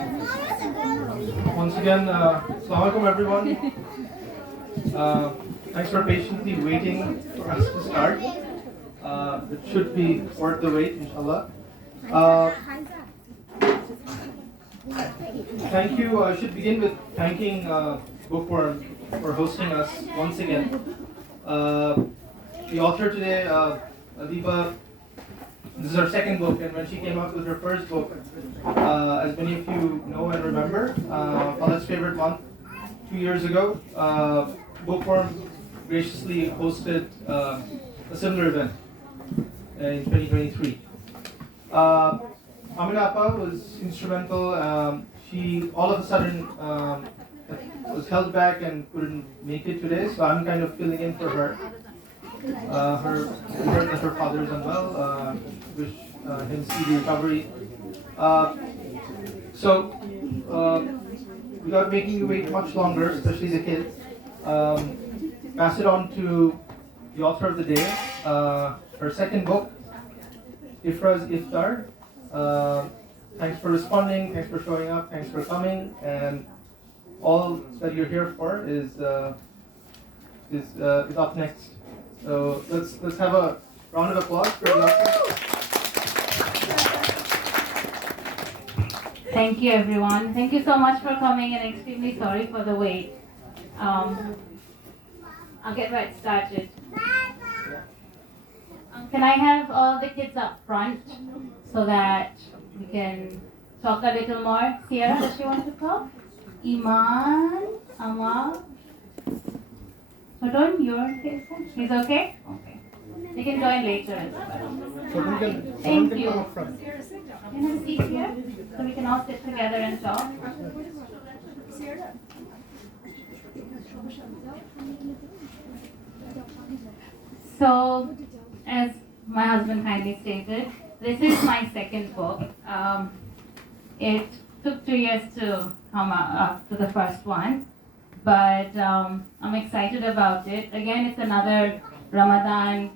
Once again, Assalamu alaikum everyone. Thanks for patiently waiting for us to start. It should be worth the wait, inshallah. Thank you. I should begin with thanking Bookworm for hosting us once again. The author today, Adiba, this is her second book, and when she came out with her first book, as many of you know and remember, Khaled's favorite month, 2 years ago, Bookworm graciously hosted a similar event in 2023. Amina Appa was instrumental. She all of a sudden was held back and couldn't make it today, so I'm kind of filling in for her. We heard that her father is unwell. Wish him speedy recovery. Without making you wait much longer, especially the kids, pass it on to the author of the day. Her second book, Ifrah's Iftar. Thanks for responding. Thanks for showing up. Thanks for coming. And all that you're here for is up next. So let's have a round of applause for the author. Thank you, everyone. Thank you so much for coming, and extremely sorry for the wait. I'll get right started. Can I have all the kids up front so that we can talk a little more? Sierra, does she want to talk? Iman, Amal. Hold on, he's okay? Okay. They can join later as well. Thank you. Can I have a seat here so we can all sit together and talk? So, as my husband kindly stated, this is my second book. It took 2 years to come up to the first one, but I'm excited about it. Again, it's another Ramadan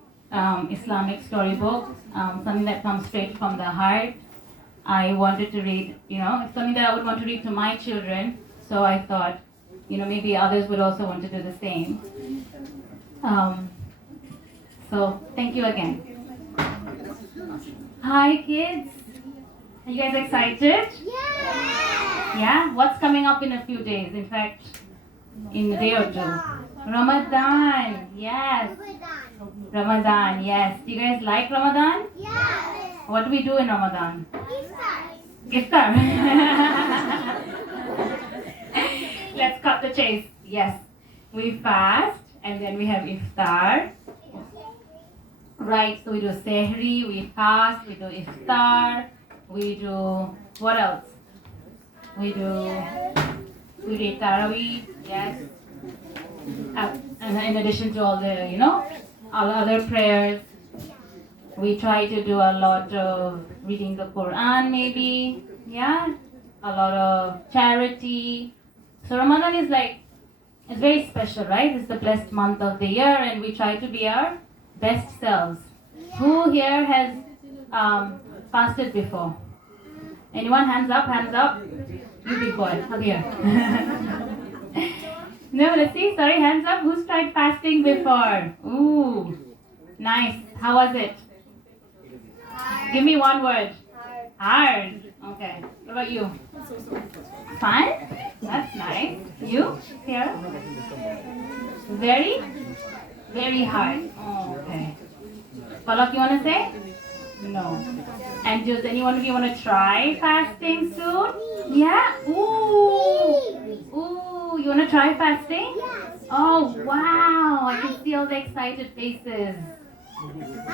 Islamic storybook, something that comes straight from the heart. I wanted to read, it's something that I would want to read to my children, so I thought, maybe others would also want to do the same. So thank you again. Hi kids, are you guys excited? Yeah? What's coming up in a few days? In fact, in a day or two. Ramadan, yes. Ramadan, yes. Do you guys like Ramadan? Yes. What do we do in Ramadan? Iftar. Iftar. Let's cut the chase. Yes. We fast and then we have Iftar. Right, so we do Sehri, we fast, we do Iftar, we do, what else? We read Tarawih, yes. And in addition to all the, all other prayers, we try to do a lot of reading the Quran maybe, yeah? A lot of charity. So Ramadan is it's very special, right? It's the blessed month of the year and we try to be our best selves. Who here has fasted before? Anyone? Hands up, hands up. You big boy, up here. No, let's see. Sorry, hands up. Who's tried fasting before? Ooh, nice. How was it? Give me one word. Hard. Okay. What about you? Fun? That's nice. You? Here? Very? Very hard. Oh, okay. Palak, you want to say? No. And does anyone of you want to try fasting soon? Yeah? Ooh. Ooh, you want to try fasting? Yes. Oh, wow. I can see all the excited faces.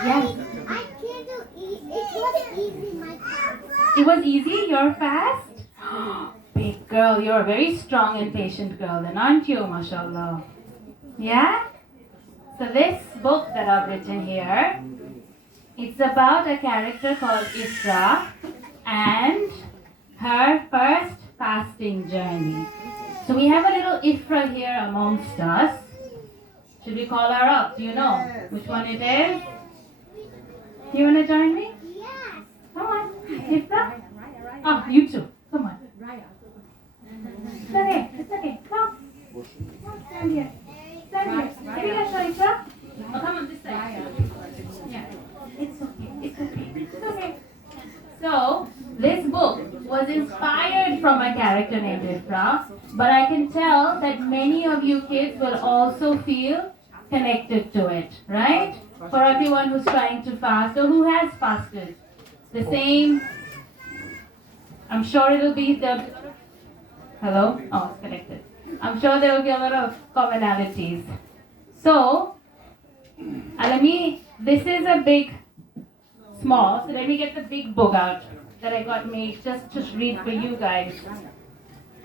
Yes. I can't do it. It was easy, my fast. It was easy, your fast? Big girl, you're a very strong and patient girl then, aren't you, mashallah? Yeah? So this book that I've written here, it's about a character called Ifrah and her first fasting journey. So we have a little Ifrah here amongst us. Should we call her up? Do you know which one it is? You want to join me? Yes. Come on. Ifrah? Oh, you too. Come on. inspired from a character named Ifrah, but I can tell that many of you kids will also feel connected to it, right? For everyone who's trying to fast or who has fasted. The same, I'm sure it'll be the, hello? Oh, it's connected. I'm sure there will be a lot of commonalities. So, this is a big, small, so let me get the big book out that I got made just to read for you guys.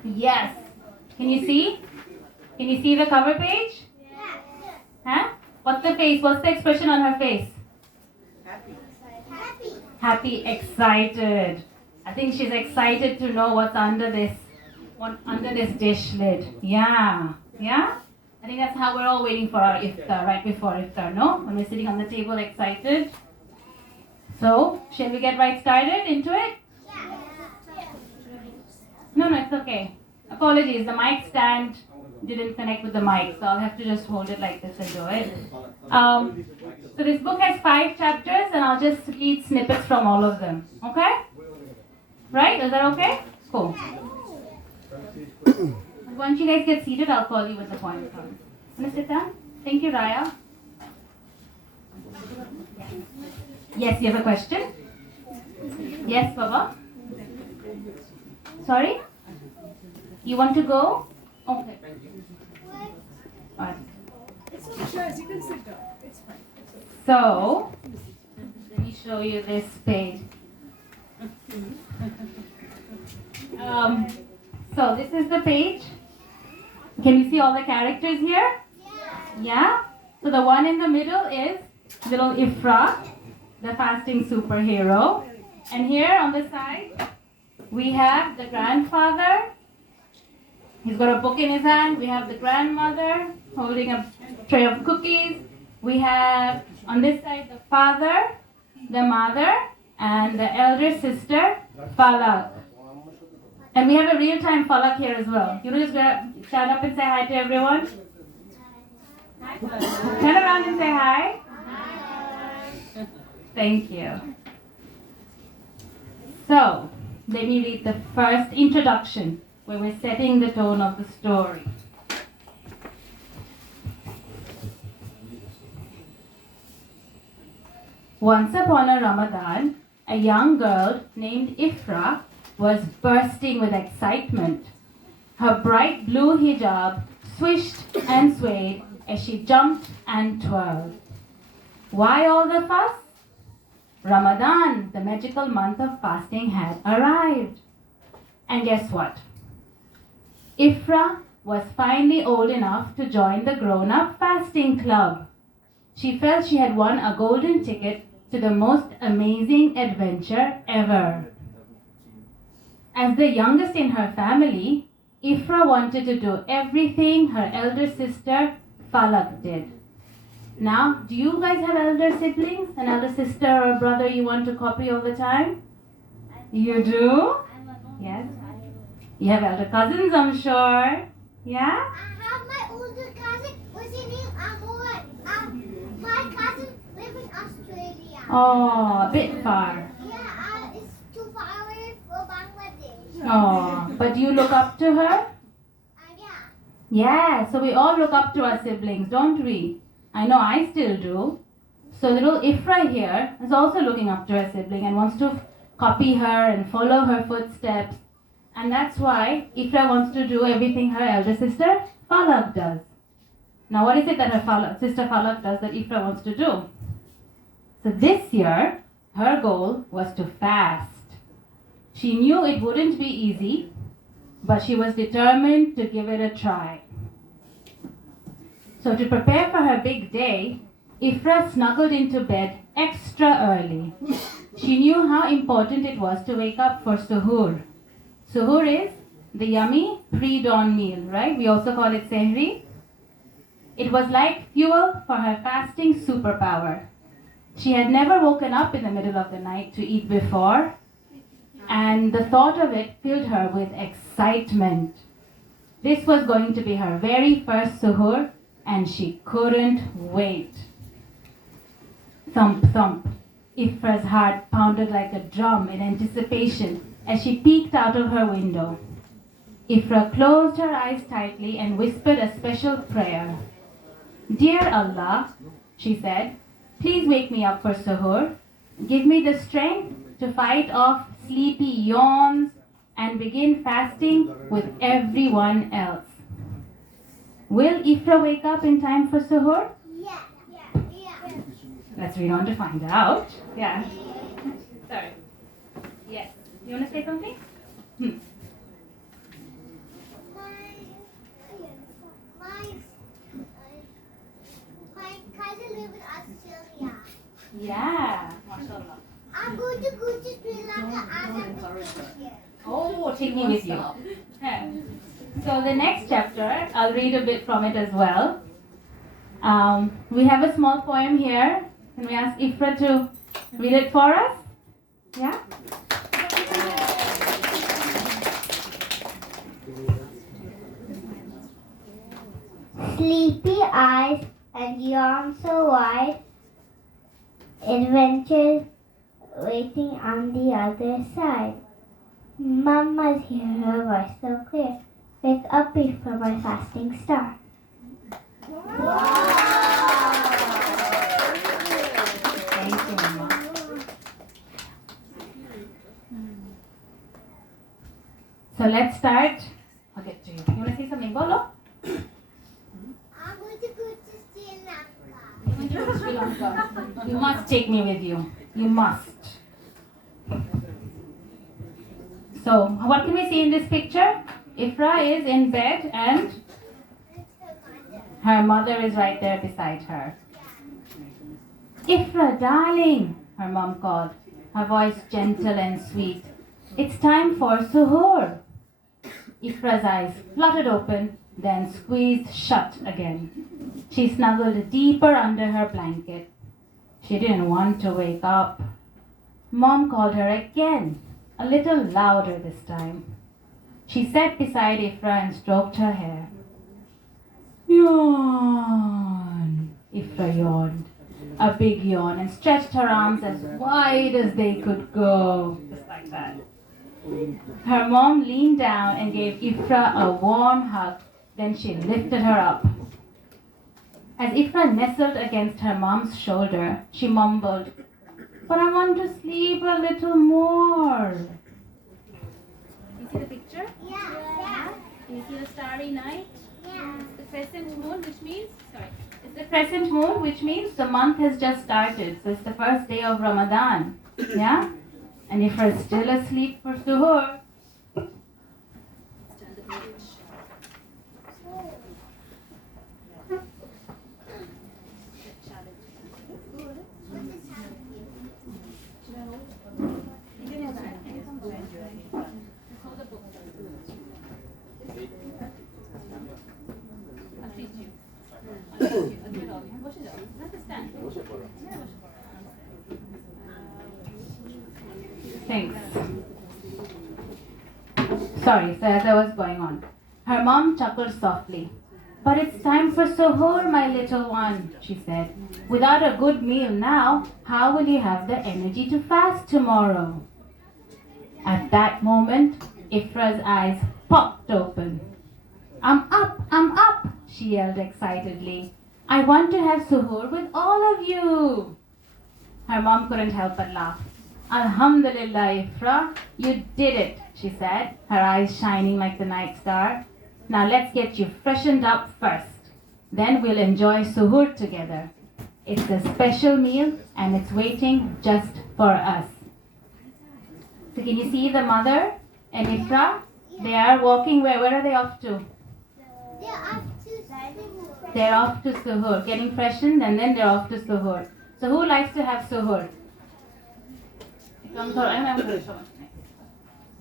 Yes. Can you see? Can you see the cover page? Huh? What's the face? What's the expression on her face? Happy, excited. I think she's excited to know what's under this dish lid. Yeah. Yeah? I think that's how we're all waiting for our iftar, right before iftar, no? When we're sitting on the table excited. So, shall we get right started into it? No, it's okay. Apologies, the mic stand didn't connect with the mic, so I'll have to just hold it like this and do it. So this book has 5 chapters and I'll just read snippets from all of them, okay? Right, is that okay? Cool. Once you guys get seated, I'll call you when the point comes. Wanna sit down? Thank you, Raya. Yes, you have a question? Yes, Baba? Sorry? You want to go? Okay. Alright. It's not chairs, you can sit down. It's fine. So, let me show you this page. So this is the page. Can you see all the characters here? Yeah? So the one in the middle is little Ifrah, the fasting superhero. And here on the side, we have the grandfather. He's got a book in his hand. We have the grandmother holding a tray of cookies. We have on this side the father, the mother, and the elder sister, Falak. And we have a real-time Falak here as well. You want to just stand up and say hi to everyone? Hi. Turn around and say hi. Hi. Thank you. So, let me read the first introduction, where we're setting the tone of the story. Once upon a Ramadan, a young girl named Ifrah was bursting with excitement. Her bright blue hijab swished and swayed as she jumped and twirled. Why all the fuss? Ramadan, the magical month of fasting, had arrived. And guess what? Ifrah was finally old enough to join the grown-up fasting club. She felt she had won a golden ticket to the most amazing adventure ever. As the youngest in her family, Ifrah wanted to do everything her elder sister Falak did. Now, do you guys have elder siblings? An elder sister or a brother you want to copy all the time? You do? Yes. You have elder cousins, I'm sure. Yeah? I have my older cousin. What's his name? Amor. My cousin lives in Australia. Oh, a bit far. Yeah, it's too far away from Bangladesh. Oh, but you look up to her? Yeah. Yeah, so we all look up to our siblings, don't we? I know I still do. So little Ifrah here is also looking up to her sibling and wants to copy her and follow her footsteps. And that's why Ifrah wants to do everything her elder sister Falak does. Now what is it that her sister Falak does that Ifrah wants to do? So this year, her goal was to fast. She knew it wouldn't be easy, but she was determined to give it a try. So to prepare for her big day, Ifrah snuggled into bed extra early. She knew how important it was to wake up for suhoor. Suhoor is the yummy pre-dawn meal, right? We also call it sehri. It was like fuel for her fasting superpower. She had never woken up in the middle of the night to eat before, and the thought of it filled her with excitement. This was going to be her very first suhoor, and she couldn't wait. Thump, thump. Ifrah's heart pounded like a drum in anticipation as she peeked out of her window. Ifrah closed her eyes tightly and whispered a special prayer. Dear Allah, she said, please wake me up for suhoor. Give me the strength to fight off sleepy yawns and begin fasting with everyone else. Will Ifrah wake up in time for suhoor? Yeah. Let's read on to find out. Yeah. Sorry. Yes. You want to say something? My cousin lives in Australia. Yeah. MashaAllah. I'm going to go to Sri Lanka and I'm going to Oh, take me with you. Yeah. So the next chapter, I'll read a bit from it as well. We have a small poem here. Can we ask Ifrah to read it for us? Yeah? Sleepy eyes and yawn so wide, adventures waiting on the other side. Mama's hear her voice so clear. Wake up before my fasting star. Thank you, Mama. So let's start. I'll get to you. You want to say something? Bolo? I'm going to go to Sri Lanka. You want to go to Sri Lanka? You must take me with you. You must. So, what can we see in this picture? Ifrah is in bed and her mother is right there beside her. Ifrah, darling, her mom called, her voice gentle and sweet. It's time for suhoor. Ifrah's eyes fluttered open, then squeezed shut again. She snuggled deeper under her blanket. She didn't want to wake up. Mom called her again, a little louder this time. She sat beside Ifrah and stroked her hair. Yawn. Ifrah yawned, a big yawn, and stretched her arms as wide as they could go. Just like that. Her mom leaned down and gave Ifrah a warm hug. Then she lifted her up. As Ifrah nestled against her mom's shoulder, she mumbled, "But I want to sleep a little more." You see the picture? Yeah. Can you see the starry night? Yeah. It's the crescent moon, which means, it's the crescent moon, which means the month has just started. So it's the first day of Ramadan. Yeah? And Ifrah is still asleep for suhoor. Thanks. Sorry, so as I was going on. Her mom chuckled softly. "But it's time for suhoor, my little one," she said. "Without a good meal now, how will you have the energy to fast tomorrow?" At that moment, Ifrah's eyes popped open. I'm up, she yelled excitedly. "I want to have suhoor with all of you." Her mom couldn't help but laugh. "Alhamdulillah, Ifrah, you did it," she said, her eyes shining like the night star. "Now let's get you freshened up first. Then we'll enjoy suhoor together. It's a special meal and it's waiting just for us." So can you see the mother and Ifrah? They are walking where are they off to? They're off to suhoor, getting freshened, and then they're off to suhoor. So who likes to have suhoor?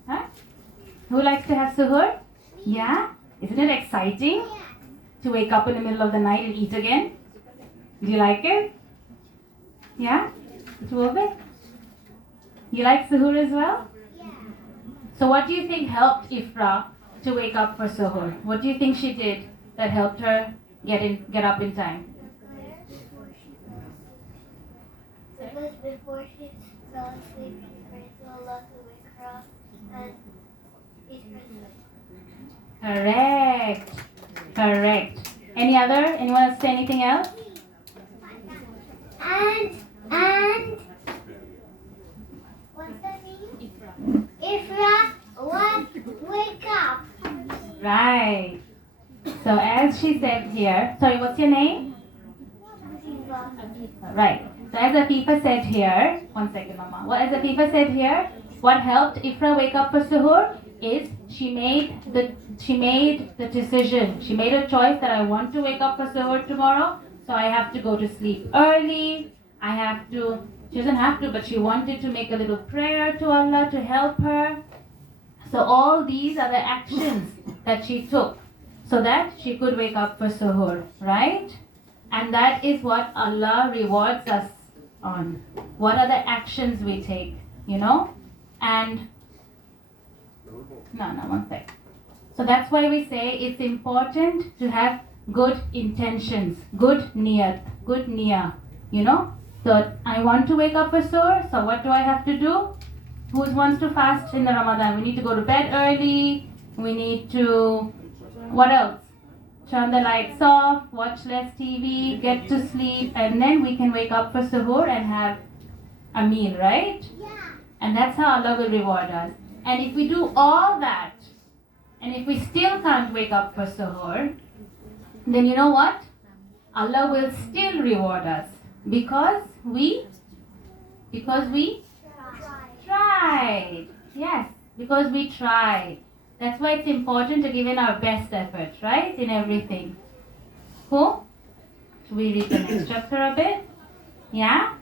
Huh? Who likes to have suhoor? Yeah? Isn't it exciting to wake up in the middle of the night and eat again? Do you like it? Yeah? Two of it? You like suhoor as well? So what do you think helped Ifrah to wake up for suhoor? What do you think she did that helped her get up in time? Because before she fell asleep, she prayed to Allah to wake her up, Correct. Correct. Any other? Anyone else say anything else? And what's the name? Ifrah, wake up. Right. So as she said here, sorry, what's your name? Right. So as Afifa said here, one second, Mama. As Afifa said here, what helped Ifrah wake up for suhoor is she made the decision. She made a choice that I want to wake up for suhoor tomorrow, so I have to go to sleep early. She doesn't have to, but she wanted to make a little prayer to Allah to help her. So all these are the actions that she took so that she could wake up for suhoor, right? And that is what Allah rewards us on. What are the actions we take, And no, one sec. So that's why we say it's important to have good intentions, good niyat, good niyyah, So I want to wake up for suhoor, so what do I have to do? Who wants to fast in the Ramadan? We need to go to bed early. We need to, what else? Turn the lights off, watch less TV, get to sleep, and then we can wake up for suhoor and have a meal, right? Yeah. And that's how Allah will reward us. And if we do all that, and if we still can't wake up for suhoor, then you know what? Allah will still reward us because we tried. Yes, because we tried. That's why it's important to give in our best effort, right? In everything. Cool? Should we read the next chapter a bit? Yeah?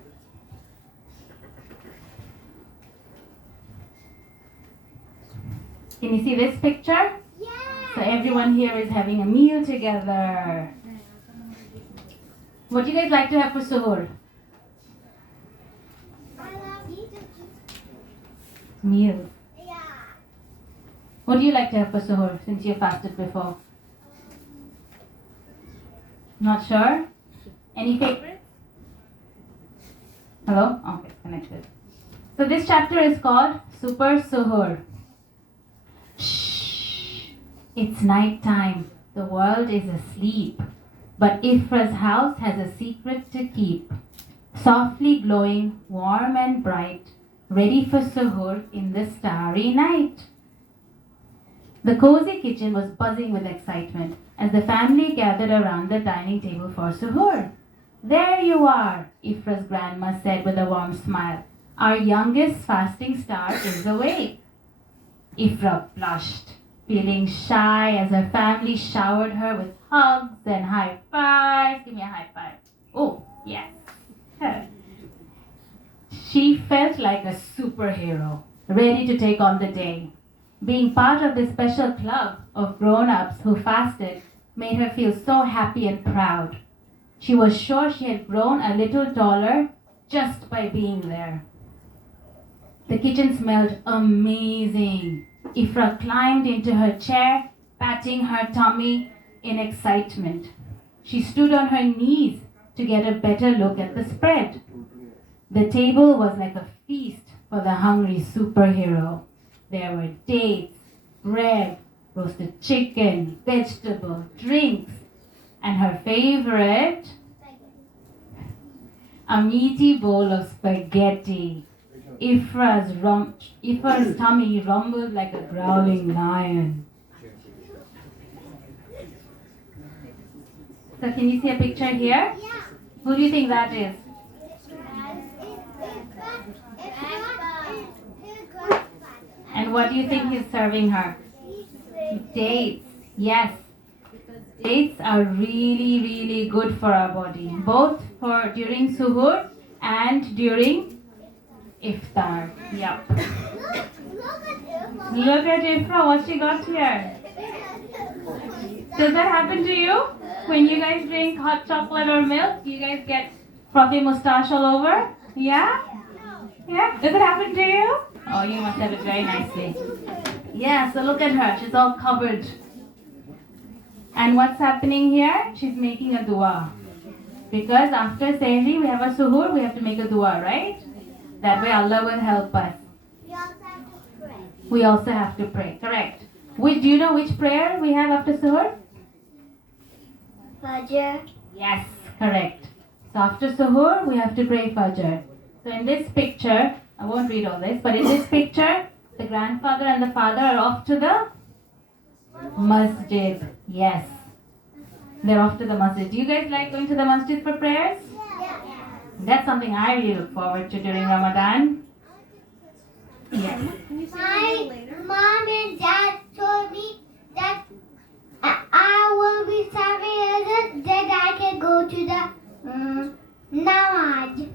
Can you see this picture? Yeah. So everyone here is having a meal together. What do you guys like to have for suhoor? I love you. Meals. Yeah. What do you like to have for suhoor since you fasted before? Not sure? Any favorites? Hello? Okay, connected. So this chapter is called Super Suhoor. Shh! It's night time. The world is asleep. But Ifrah's house has a secret to keep. Softly glowing, warm and bright, ready for suhoor in the starry night. The cozy kitchen was buzzing with excitement as the family gathered around the dining table for suhoor. There you are, Ifrah's grandma said with a warm smile. Our youngest fasting star is awake. Ifrah blushed, feeling shy as her family showered her with hugs and high fives. Give me a high five. Oh, yes. She felt like a superhero, ready to take on the day. Being part of this special club of grown-ups who fasted made her feel so happy and proud. She was sure she had grown a little taller just by being there. The kitchen smelled amazing. Ifrah climbed into her chair, patting her tummy in excitement. She stood on her knees to get a better look at the spread. The table was like a feast for the hungry superhero. There were dates, bread, roasted chicken, vegetables, drinks, and her favorite, a meaty bowl of spaghetti. Ifrah's tummy rumbled like a growling lion. So can you see a picture here? Yeah. Who do you think that is? And what do you think he's serving her? Dates. Yes. Because dates are really, really good for our body. Both for during suhoor and during iftar. Yep. Look at Ifrah, what she got here. Does that happen to you? When you guys drink hot chocolate or milk, you guys get frothy mustache all over? Yeah? Yeah? Does it happen to you? Oh, you must have it very nicely. Yeah, so look at her. She's all covered. And what's happening here? She's making a dua. Because after Sehri, we have a suhoor, we have to make a dua, right? That way Allah will help us. We also have to pray. we also have to pray. Correct. Do you know which prayer we have after suhoor? Fajr. Yes, correct. So after suhoor, we have to pray Fajr. So in this picture, I won't read all this, but in this picture, the grandfather and the father are off to the masjid. Yes. They're off to the masjid. Do you guys like going to the masjid for prayers? That's something I really look forward to during Ramadan. Yes. Can you say it a My little later? mom and dad told me that I will be serving that I can go to the namaz.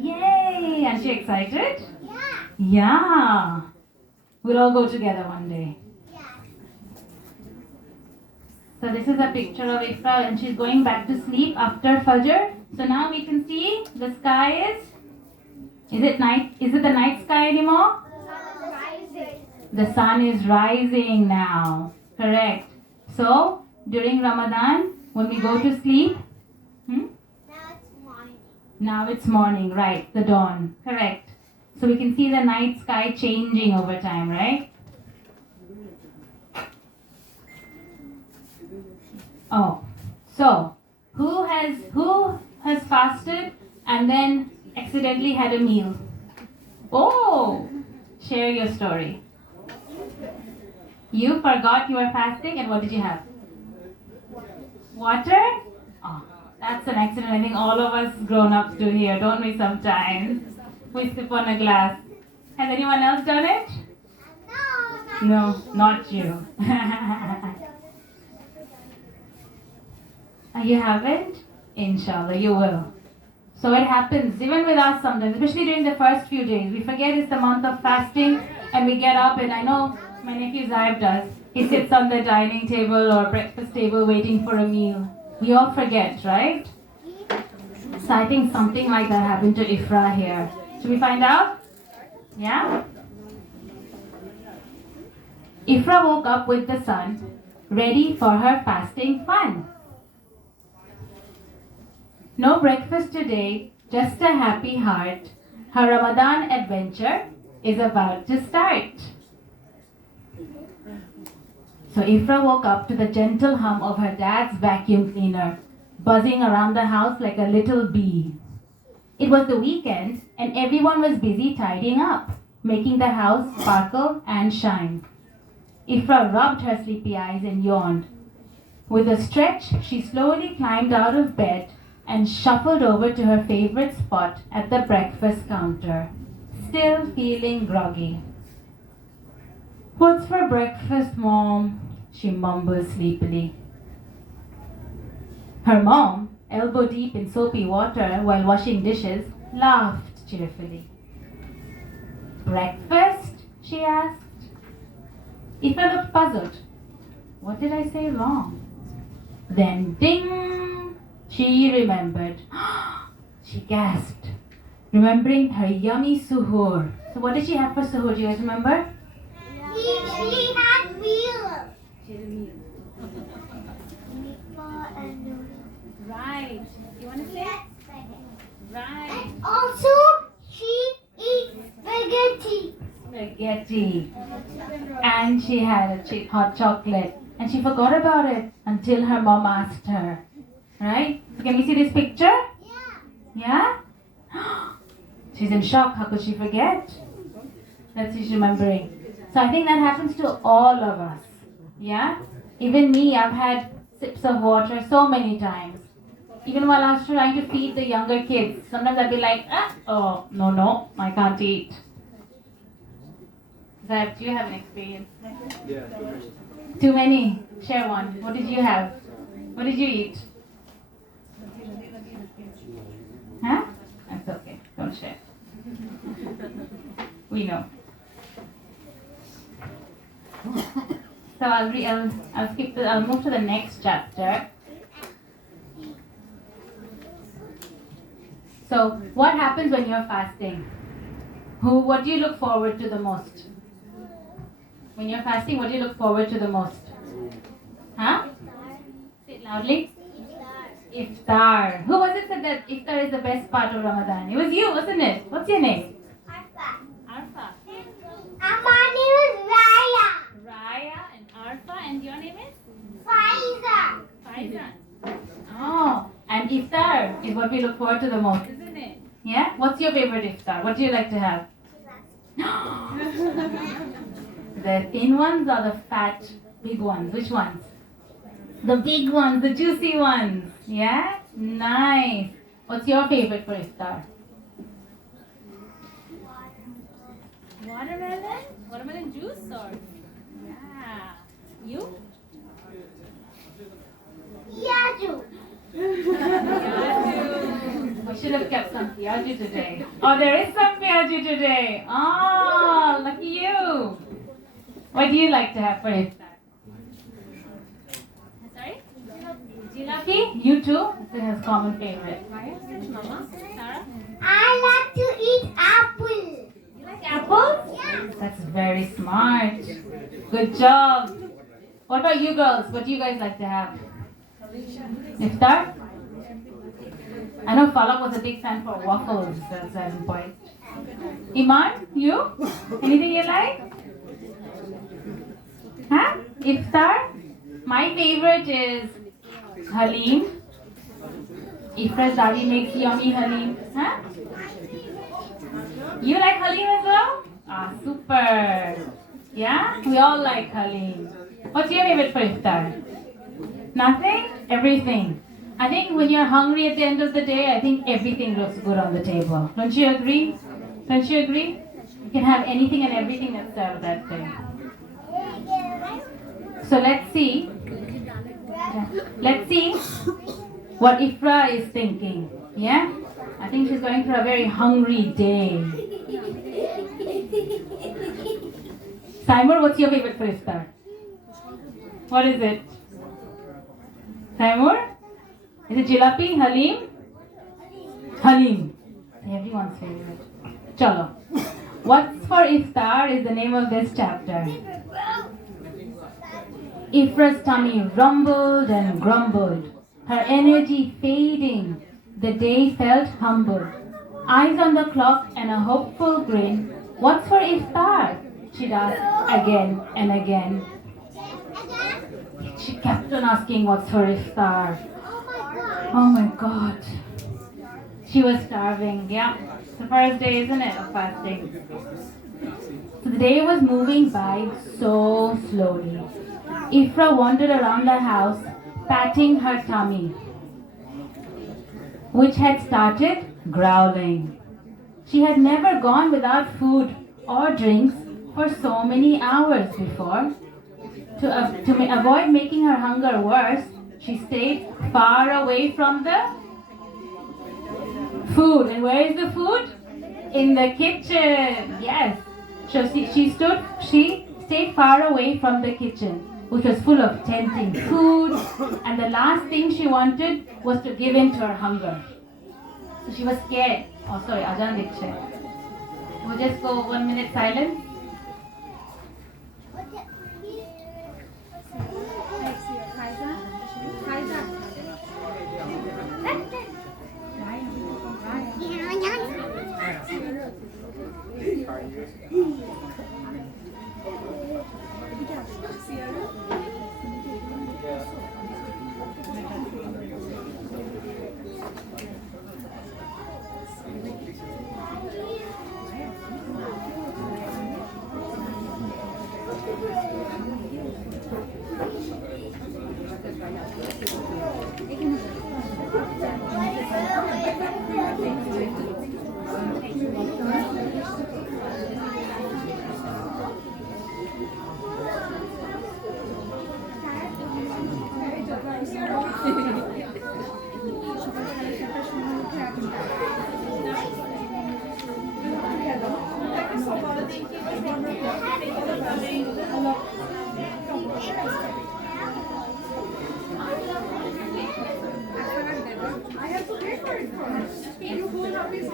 Yay! And she excited? Yeah. Yeah. We'll all go together one day. Yeah. So this is a picture of Ifrah and she's going back to sleep after Fajr. So now we can see the sky is it night? Is it the night sky anymore? The sun is rising now. Correct. So during Ramadan, when we go to sleep, now it's morning, right? The dawn. Correct. So we can see the night sky changing over time, right? Oh, so who has fasted and then accidentally had a meal? Oh, share your story. You forgot you were fasting and what did you have? Water? Oh, that's an accident. I think all of us grown-ups do here, don't we sometimes? We sip on a glass. Has anyone else done it? No, not you. You haven't? Inshallah, you will. So it happens even with us sometimes, especially during the first few days. We forget it's the month of fasting and we get up and I know my nephew Zaib does. He sits on the dining table or breakfast table waiting for a meal. We all forget, right? So I think something like that happened to Ifrah here. Should we find out? Yeah? Ifrah woke up with the sun, ready for her fasting fun. No breakfast today, just a happy heart. Her Ramadan adventure is about to start. So Ifrah woke up to the gentle hum of her dad's vacuum cleaner, buzzing around the house like a little bee. It was the weekend and everyone was busy tidying up, making the house sparkle and shine. Ifrah rubbed her sleepy eyes and yawned. With a stretch, she slowly climbed out of bed and shuffled over to her favorite spot at the breakfast counter, still feeling groggy. "What's for breakfast, Mom?" she mumbled sleepily. Her mom, elbow deep in soapy water while washing dishes, laughed cheerfully. "Breakfast?" she asked. Ifrah looked puzzled. What did I say wrong? Then ding! She remembered. She gasped, remembering her yummy suhoor. So what did she have for suhoor? Do you guys remember? She had meal. Right. You want to say? Right. And also, she eats spaghetti. Spaghetti. And she had a hot chocolate. And she forgot about it until her mom asked her. Right? So can we see this picture? Yeah? She's in shock. How could she forget? That's she's remembering. So I think that happens to all of us. Yeah? Even me, I've had sips of water so many times. Even while I was trying to feed the younger kids. Sometimes I'd be like, oh, no, I can't eat. Zab, do you have an experience? Yeah. Too many. Share one. What did you have? What did you eat? Huh? That's okay. Don't share. We know. So I'll skip. I'll move to the next chapter. So what happens when you're fasting? What do you look forward to the most? When you're fasting, what do you look forward to the most? Huh? Say it loudly. Iftar. Who was it said that Iftar is the best part of Ramadan? It was you, wasn't it? What's your name? Arfa. Arfa. And my name is and your name is? Faiza. Faizan. Oh, and iftar is what we look forward to the most, isn't it? Yeah? What's your favorite iftar? What do you like to have? The thin ones or the fat, big ones? Which ones? The big ones, the juicy ones. Yeah? Nice. What's your favorite for iftar? Watermelon? Watermelon juice or? Yeah. You? Yaju. Piyaju. We should have kept some piyaju today. Oh, there is some piyaju today. Oh, lucky you. What do you like to have for iftar? Sorry? Jalebi? You too? It's a common favorite. Mama? Sarah? I like to eat apple. You like apples? Yeah. That's very smart. Good job. What about you girls? What do you guys like to have? Iftar? I know Falak was a big fan for waffles at certain point. Iman, you? Anything you like? Huh? Iftar? My favorite is Halim. Ifrah's daddy makes yummy Halim. Huh? You like Halim as well? Ah, super. Yeah? We all like Halim. What's your favorite for Iftar? Nothing? Everything. I think when you're hungry at the end of the day, I think everything looks good on the table. Don't you agree? Don't you agree? You can have anything and everything that's served that day. So let's see. Let's see what Ifrah is thinking. Yeah? I think she's going through a very hungry day. Simon, what's your favorite for Iftar? What is it? Taimur? Is it jalebi? Halim? Halim. Everyone's favorite. Chalo. What's for Iftar is the name of this chapter. Ifrah's tummy rumbled and grumbled, her energy fading. The day felt humbled. Eyes on the clock and a hopeful grin. What's for Iftar? She'd ask again and again. She kept on asking what's for Iftar. Oh my god. She was starving, yeah. It's the first day, isn't it, of fasting? So the day was moving by so slowly. Ifrah wandered around the house, patting her tummy, which had started growling. She had never gone without food or drinks for so many hours before. To avoid making her hunger worse, she stayed far away from the food. And where is the food? In the kitchen. Yes. So she stayed far away from the kitchen, which was full of tempting food. And the last thing she wanted was to give in to her hunger. So she was scared. Oh, sorry, Ajahn Dikshe. We'll just go 1 minute silence. I have to pay for it first. You go and always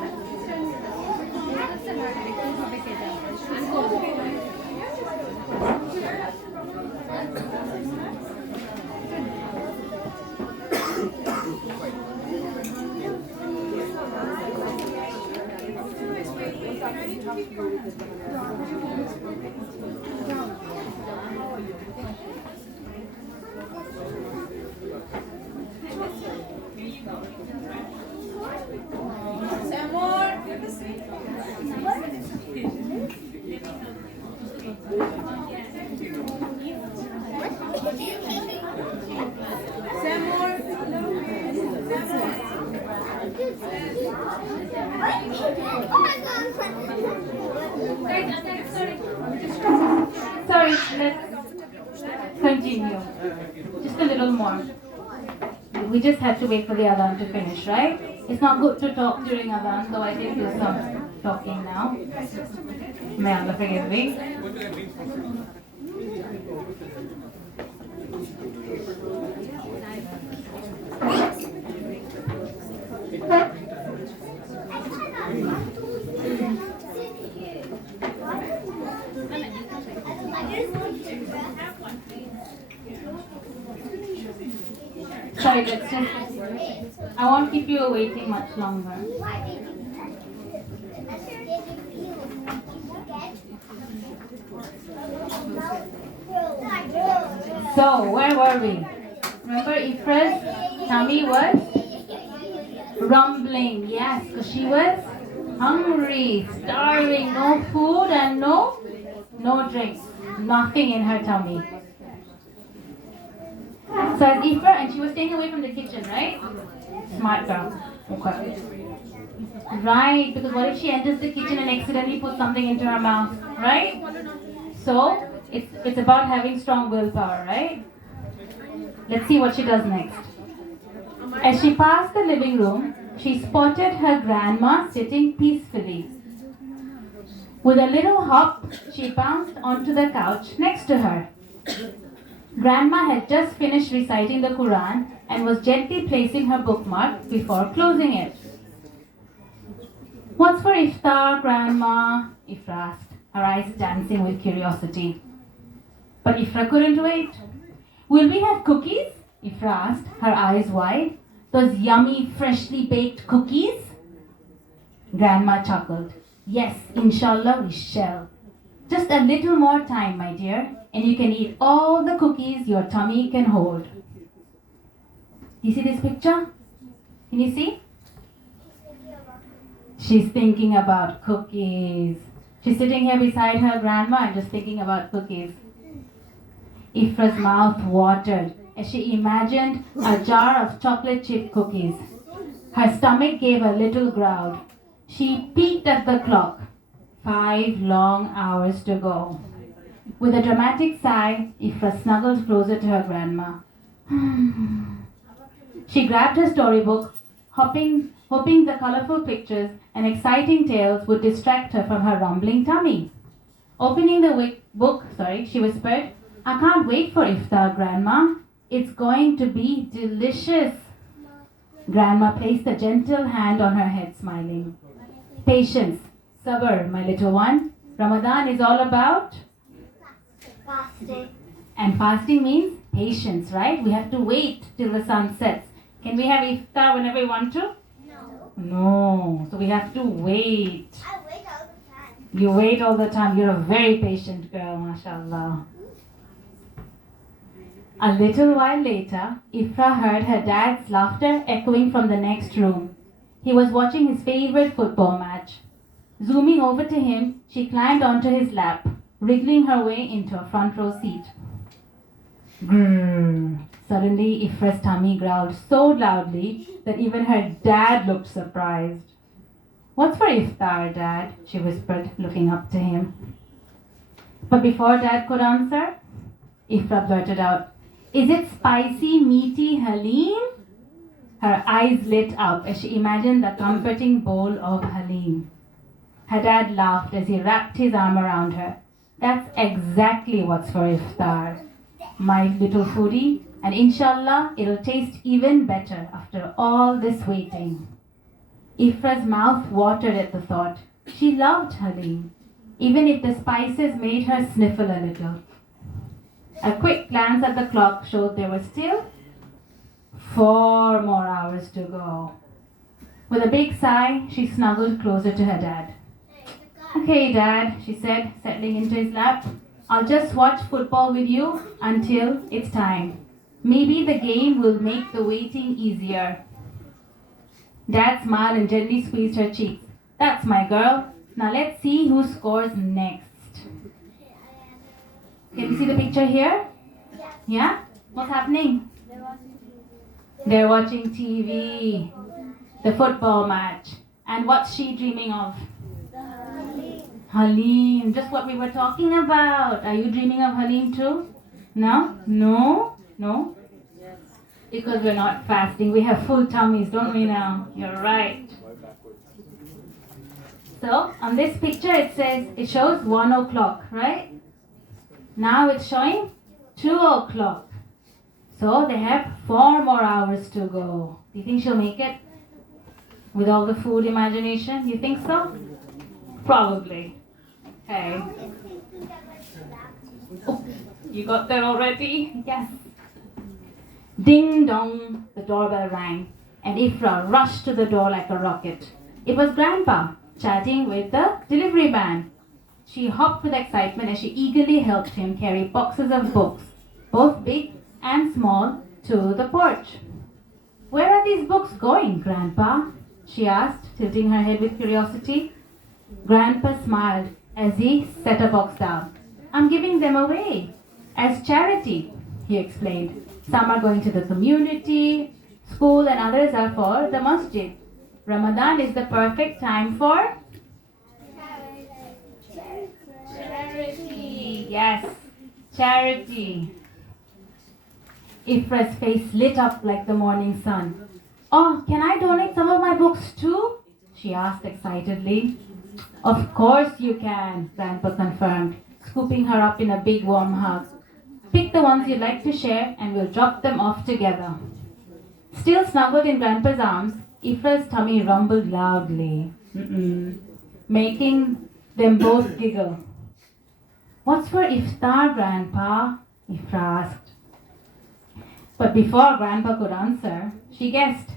you. Just a little more. We just had to wait for the adhan to finish, right? It's not good to talk during adhan, so I did do some talking now. May Allah forgive me. Sorry, let's just. I won't keep you waiting much longer. So, where were we? Remember, Ifrah's tummy was rumbling. Yes, because she was hungry, starving, no food and no drinks, nothing in her tummy. So as Ifrah, and she was staying away from the kitchen, right? Smart girl. Okay. Right, because what if she enters the kitchen and accidentally puts something into her mouth, right? So it's about having strong willpower, right? Let's see what she does next. As she passed the living room, she spotted her grandma sitting peacefully. With a little hop, she bounced onto the couch next to her. Grandma had just finished reciting the Quran and was gently placing her bookmark before closing it. What's for Iftar, Grandma? Ifrah asked, her eyes dancing with curiosity. But Ifrah couldn't wait. Will we have cookies? Ifrah asked, her eyes wide. Those yummy, freshly baked cookies? Grandma chuckled. Yes, inshallah we shall. Just a little more time, my dear, and you can eat all the cookies your tummy can hold. You see this picture? Can you see? She's thinking about cookies. She's sitting here beside her grandma and just thinking about cookies. Ifrah's mouth watered as she imagined a jar of chocolate chip cookies. Her stomach gave a little growl. She peeked at the clock. 5 long hours to go. With a dramatic sigh, Ifrah snuggled closer to her grandma. She grabbed her storybook, hoping the colorful pictures and exciting tales would distract her from her rumbling tummy. Opening the book, she whispered, I can't wait for Iftar, Grandma. It's going to be delicious. Grandma placed a gentle hand on her head, smiling. Patience. Sabr, my little one. Ramadan is all about Fasting. And fasting means patience, right? We have to wait till the sun sets. Can we have iftar whenever we want to? No. So we have to wait. I wait all the time. You wait all the time. You're a very patient girl, mashallah. A little while later, Ifrah heard her dad's laughter echoing from the next room. He was watching his favorite football match. Zooming over to him, she climbed onto his lap, wriggling her way into a front row seat. Grrr. Suddenly, Ifrah's tummy growled so loudly that even her dad looked surprised. What's for iftar, Dad? She whispered, looking up to him. But before Dad could answer, Ifrah blurted out, Is it spicy, meaty halim? Her eyes lit up as she imagined the comforting bowl of halim. Her dad laughed as he wrapped his arm around her. That's exactly what's for iftar, my little foodie, and inshallah it'll taste even better after all this waiting. Ifrah's mouth watered at the thought. She loved halim, even if the spices made her sniffle a little. A quick glance at the clock showed there were still 4 more hours to go. With a big sigh, she snuggled closer to her dad. Okay, Dad, she said, settling into his lap. I'll just watch football with you until it's time. Maybe the game will make the waiting easier. Dad smiled and gently squeezed her cheeks. That's my girl. Now let's see who scores next. Can you see the picture here? Yeah? What's happening? They're watching TV. The football match. And what's she dreaming of? Halim, just what we were talking about. Are you dreaming of Halim too? No? No? No? Because we're not fasting. We have full tummies, don't we now? You're right. So, on this picture it shows 1 o'clock, right? Now it's showing 2 o'clock. So, they have 4 more hours to go. Do you think she'll make it? With all the food imagination? You think so? Probably. Okay. Oh, you got there already? Yes. Ding dong, the doorbell rang, and Ifrah rushed to the door like a rocket. It was Grandpa, chatting with the delivery man. She hopped with excitement as she eagerly helped him carry boxes of books, both big and small, to the porch. Where are these books going, Grandpa? She asked, tilting her head with curiosity. Grandpa smiled as he set a box down. I'm giving them away as charity, he explained. Some are going to the community, school, and others are for the masjid. Ramadan is the perfect time for charity. Yes, charity. Ifrah's face lit up like the morning sun. Oh, can I donate some of my books too? She asked excitedly. Of course you can, Grandpa confirmed, scooping her up in a big warm hug. Pick the ones you'd like to share and we'll drop them off together. Still snuggled in Grandpa's arms, Ifrah's tummy rumbled loudly, making them both giggle. What's for iftar, Grandpa? Ifrah asked. But before Grandpa could answer, she guessed.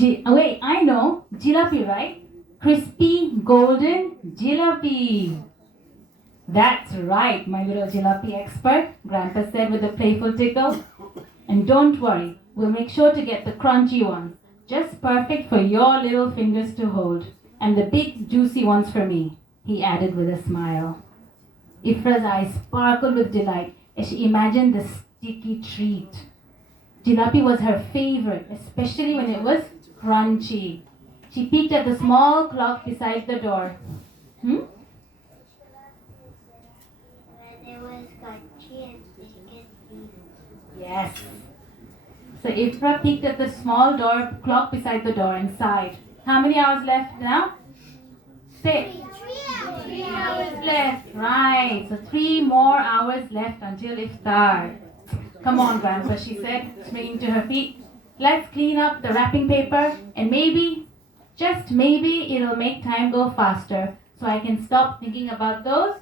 Wait, I know. Jalapi, right? Crispy, golden jalapi. That's right, my little jalapi expert, Grandpa said with a playful tickle. And don't worry, we'll make sure to get the crunchy ones, just perfect for your little fingers to hold. And the big juicy ones for me, he added with a smile. Ifrah's eyes sparkled with delight as she imagined the sticky treat. Jalapi was her favorite, especially when it was crunchy. She peeked at the small clock beside the door. Yes. So Ifrah peeked at the small clock beside the door and sighed. How many hours left now? 6. 3 hours left. Right. So 3 more hours left until Iftar. Come on, Grandpa, she said, springing to her feet. Let's clean up the wrapping paper and maybe, just maybe, it'll make time go faster so I can stop thinking about those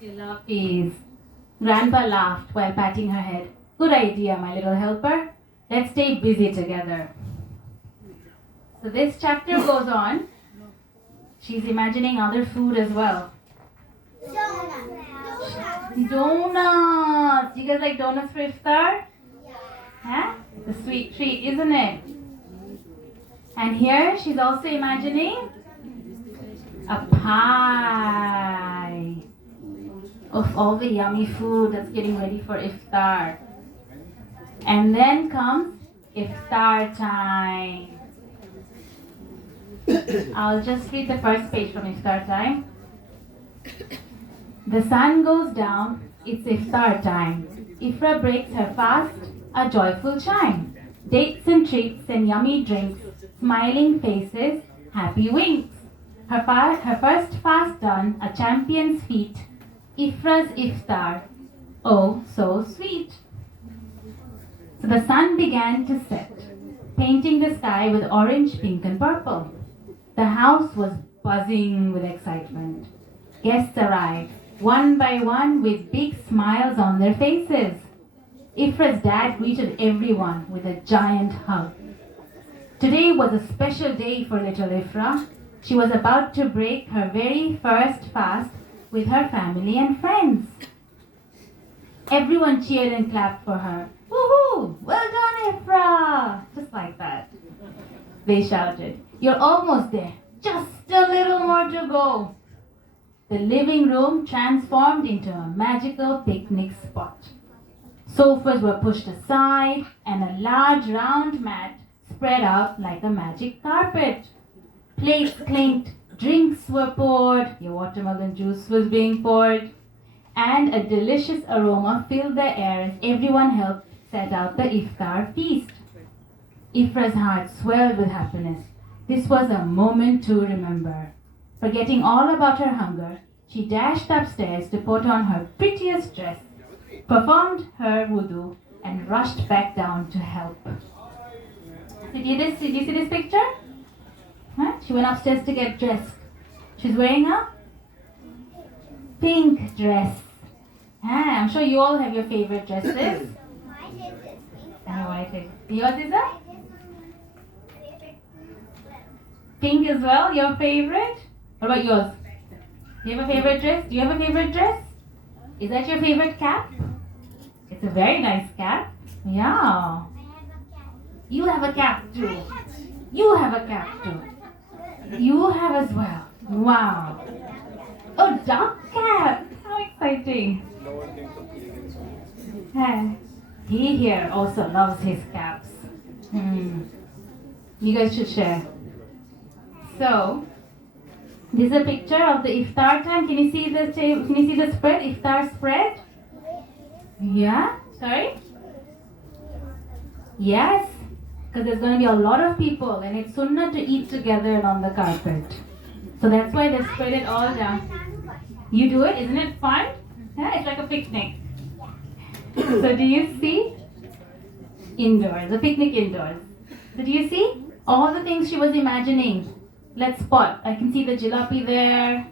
jalapis. Grandpa laughed while patting her head. Good idea, my little helper. Let's stay busy together. So this chapter goes on. She's imagining other food as well. Donuts! You guys like donuts for iftar? Huh? It's a sweet treat, isn't it? And here she's also imagining a pie of all the yummy food that's getting ready for iftar. And then comes iftar time. I'll just read the first page from iftar time. The sun goes down, it's iftar time. Ifrah breaks her fast, a joyful chime. Dates and treats and yummy drinks, smiling faces, happy winks. Her first fast done, a champion's feat. Ifrah's iftar, oh so sweet. So the sun began to set, painting the sky with orange, pink and purple. The house was buzzing with excitement. Guests arrived, one by one with big smiles on their faces. Ifrah's dad greeted everyone with a giant hug. Today was a special day for little Ifrah. She was about to break her very first fast with her family and friends. Everyone cheered and clapped for her. Woohoo! Well done, Ifrah! Just like that. They shouted. You're almost there. Just a little more to go. The living room transformed into a magical picnic spot. Sofas were pushed aside and a large round mat spread out like a magic carpet. Plates clinked, drinks were poured, your watermelon juice was being poured, and a delicious aroma filled the air as everyone helped set out the iftar feast. Ifrah's heart swelled with happiness. This was a moment to remember. Forgetting all about her hunger, she dashed upstairs to put on her prettiest dress, performed her wudu, and rushed back down to help. Did you see this picture? Huh? She went upstairs to get dressed. She's wearing a pink dress. I'm sure you all have your favorite dresses. Yours is a pink as well, your favorite? What about yours? Do you have a favorite dress? Do you have a favorite dress? Is that your favorite cap? It's a very nice cap. Yeah. You have a cap too. You have a cap too. You have as well. Wow. Oh, dog cap. How exciting. He here also loves his caps. You guys should share. So, this is a picture of the iftar time. Can you see the table? Can you see the spread? Iftar spread? Yeah? Sorry? Yes. Because there's going to be a lot of people and it's sunnah to eat together and on the carpet. So that's why they spread it all down. You do it? Isn't it fun? Yeah, it's like a picnic. So do you see? Indoors, a picnic indoors. So do you see? All the things she was imagining. Let's spot. I can see the jalopy there.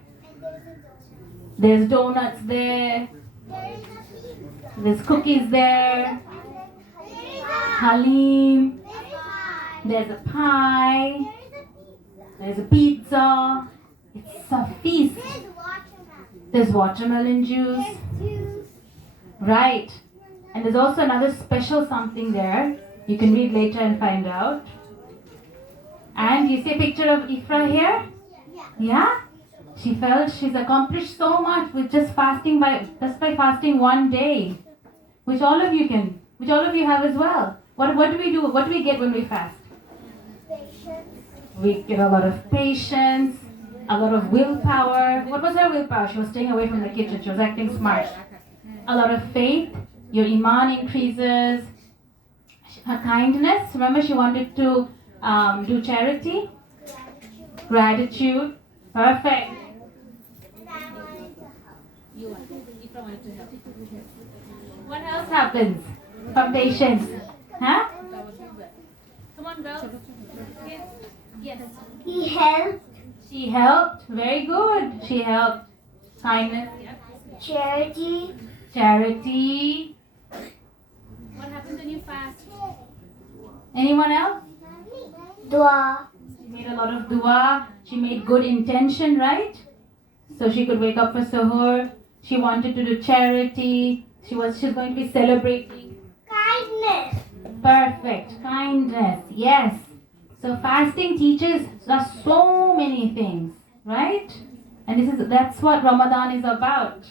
There's donuts there. There's cookies there. Halim. There's a pie. There's a pizza. It's a feast. There's watermelon juice. Right. And there's also another special something there. You can read later and find out. And you see a picture of Ifrah here? Yeah? She felt she's accomplished so much with just by fasting one day. Which all of you have as well. What do we do? What do we get when we fast? We get a lot of patience, a lot of willpower. What was her willpower? She was staying away from the kitchen. She was acting smart. A lot of faith. Your iman increases. Her kindness. Remember, she wanted to do charity. Gratitude. Perfect. What else happens from patience? Huh? Come on, girls. Yes. He helped. She helped. Very good. She helped. Kindness. Charity. Charity. What happens when you fast? Anyone else? Dua. She made a lot of dua. She made good intention, right? So she could wake up for suhoor. She wanted to do charity. She's going to be celebrating. Kindness. Perfect. Kindness. Yes. So fasting teaches us so many things, right? And that's what Ramadan is about.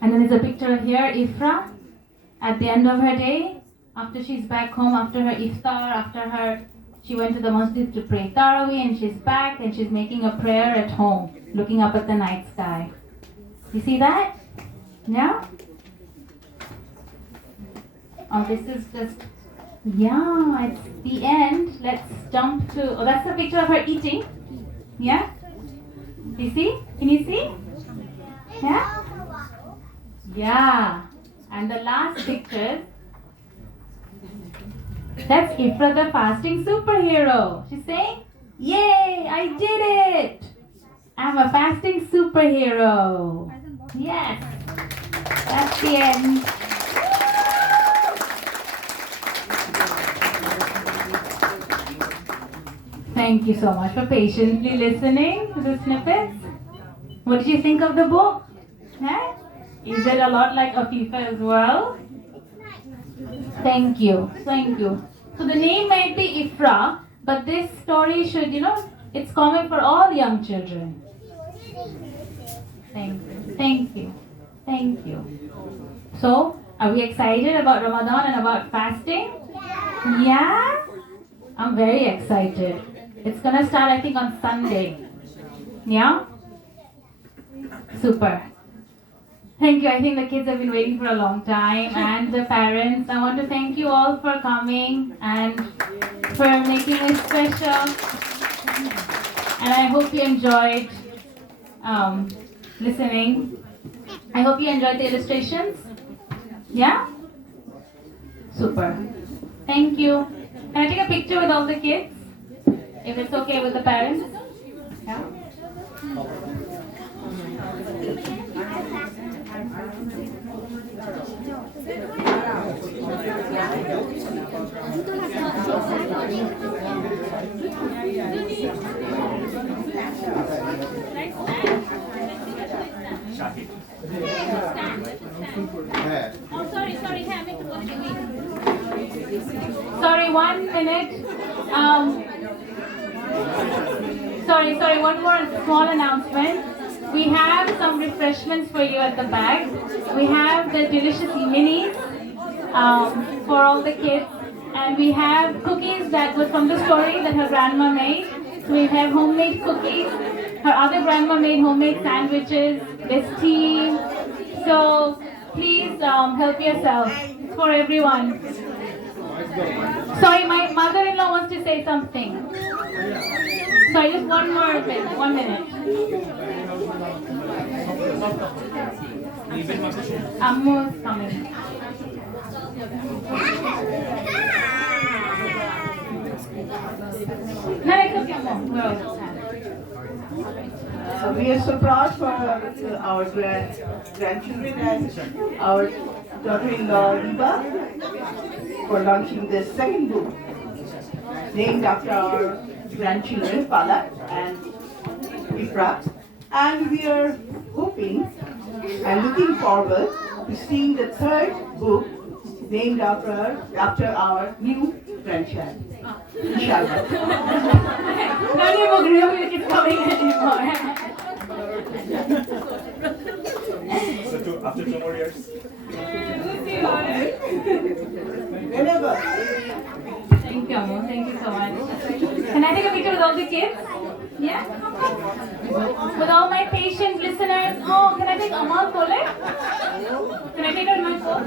And then there's a picture here, Ifrah, at the end of her day, after she's back home, after her iftar, she went to the masjid to pray Taraweeh, and she's back and she's making a prayer at home, looking up at the night sky. You see that? Yeah? Oh, this is just, yeah, it's the end. Let's jump to, oh, that's a picture of her eating. Yeah? You see? Can you see? Yeah? Yeah. And the last picture, that's Ifrah, the fasting superhero. She's saying, yay, I did it. I'm a fasting superhero. Yes. That's the end. Thank you so much for patiently listening to the snippets. What did you think of the book? Huh? Is it a lot like Afifa as well? Thank you. Thank you. So the name might be Ifrah, but this story should, it's common for all young children. Thank you. Thank you. Thank you. So, are we excited about Ramadan and about fasting? Yeah? I'm very excited. It's gonna start, I think, on Sunday. Yeah? Super. Thank you. I think the kids have been waiting for a long time, and the parents. I want to thank you all for coming and for making it special. And I hope you enjoyed listening. I hope you enjoyed the illustrations. Yeah? Super. Thank you. Can I take a picture with all the kids? If it's okay with the parents? Yeah? Oh, sorry. Sorry, 1 minute. Sorry, one more small announcement. We have some refreshments for you at the back. We have the delicious minis for all the kids. And we have cookies that was from the story that her grandma made. So we have homemade cookies. Her other grandma made homemade sandwiches. There's tea. So please help yourself for everyone. Sorry, my mother-in-law wants to say something. Sorry, just one more minute. 1 minute. Ammu is coming. No, it's okay, Ammu. We're all set. We are so proud for our grandchildren and our daughter-in-law Adiba for launching the second book named after our grandchildren Palak and Ifrah. And we are hoping and looking forward to seeing the third book named after our new grandchild. Inshallah. None of your book is coming anymore. So after 2 more years? Whenever. Thank you, Ammu. Thank you so much. Can I take a picture with all the kids? Yeah? With all my patient listeners. Oh, can I take Amal Kole? Can I take her in my phone?